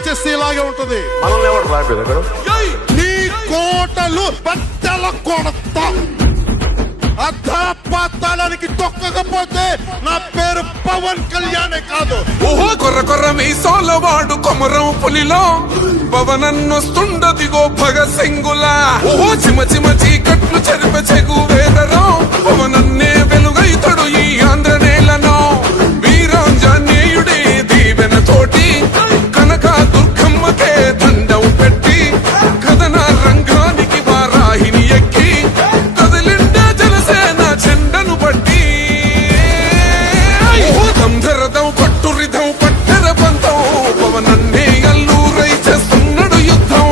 దించేస్తే ఇలాగే ఉంటది. మనల్ని ఎవరు రాలేదు అక్కడ. నీ కోటలు బట్టల కొడతా. అధాపాతాళానికి తొక్కకపోతే నా పేరు పవన్ కళ్యాణే కాదు. ఓహో కొర్ర కొర్ర మీసాల వాడు కొమరం పులిలో పవనన్నొస్తుండదిగో భగత్ సింగులా. ఓహో చిమ చిమ చీకట్లు చెరిపే చెగు వేదరో పవనన్నే వెలుగైతడు ఈ ఆంధ్ర నేలను. వీరాంజనేయుడి దీవెన తోటి కనక దుర్గమ్మకే దండం పెట్టి కథన రంగానికి వారాహిని ఎక్కి కదిలిండే జనసేన చెండను బట్టి. దంధరదం కొట్టురిధం పట్టర పంతం పవనన్నే అల్లూరై చేస్తున్నాడు యుద్ధం.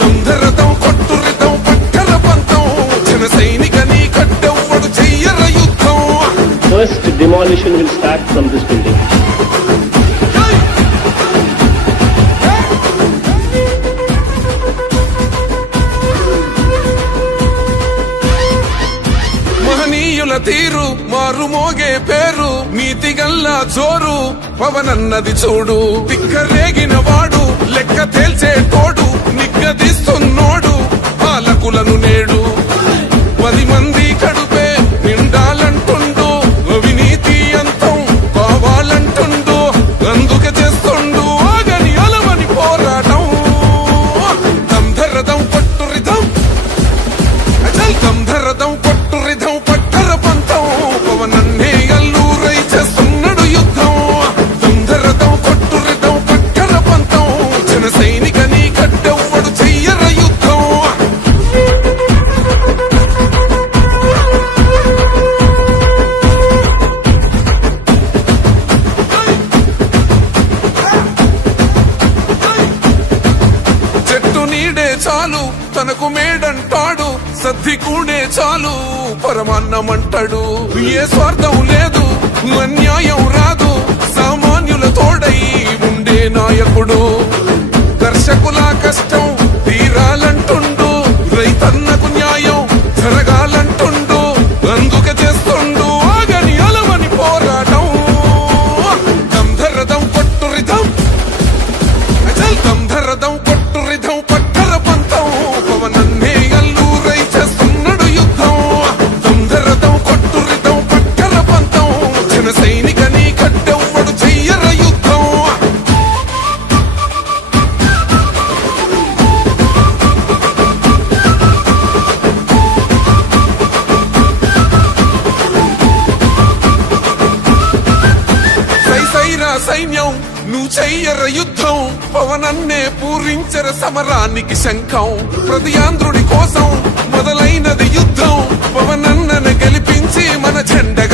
దంధరదం కొట్టురిధం పట్టర పంతం జన సైనిక నీ కట్టెవ్వడు చెయ్యర యుద్ధం. First demolition will start from this building. మహనీయుల తీరు మారుమోగే పేరు నీతిగల్లా జోరు పవనన్నది చూడు. తిక్కరేగిన వాడు లెక్క తేల్చేటోడు నిగ్గదీస్తున్నోడు పాలకులను నేడు. 10 మంది కడుపే నిండాలంటుండు అవినీతి అంతం కావాలంటుండు. అందుకే చేస్తుండు ఆగని అలవని పోరాటం. దంధరదం కొట్టురిధం అచల్ దంధరదం కొట్టురిధం పట్టర పంతం పవనన్నే అల్లూరై చేస్తున్నాడు యుద్ధం. దంధరదం కొట్టురిధం పట్టర పంతం జన సైనిక నీ కట్టెవ్వడు చెయ్యర యుద్ధం. చెట్టు నీడే చాలు తనకు మేడంటాడు సద్ది కూడే చాలు పరమాన్నమంటాడు. ఏ స్వార్థం లేదు అన్యాయం రాదు సామాన్యుల తోడై ఉండే నాయకుడు. దర్శకుల కష్టం తీరాలంటుండు రైతన్నకు న్యాయం జరగాలంటుండు. అందుకే చేస్తుండు ఆగని అలవని పోరాటం. దంధరదం కొట్టురిధం అచల్ దంధరదం కొట్టురిధం పట్టర పంతం పవనన్నే అల్లూరై చేస్తున్నాడు యుద్ధం. దంధరదం కొట్టురిధం పట్టర పంతం జన సైనిక నీ కట్టెవ్వడు చెయ్యర యుద్ధం. సైసైరా సైన్యం నువ్వు చెయ్యర యుద్ధం. పవనన్నే పూరించర సమరానికి శంఖం. ప్రతి ఆంధ్రుడి కోసం మొదలైనది యుద్ధం. పవనన్నను గెలిపించి మన జెండగా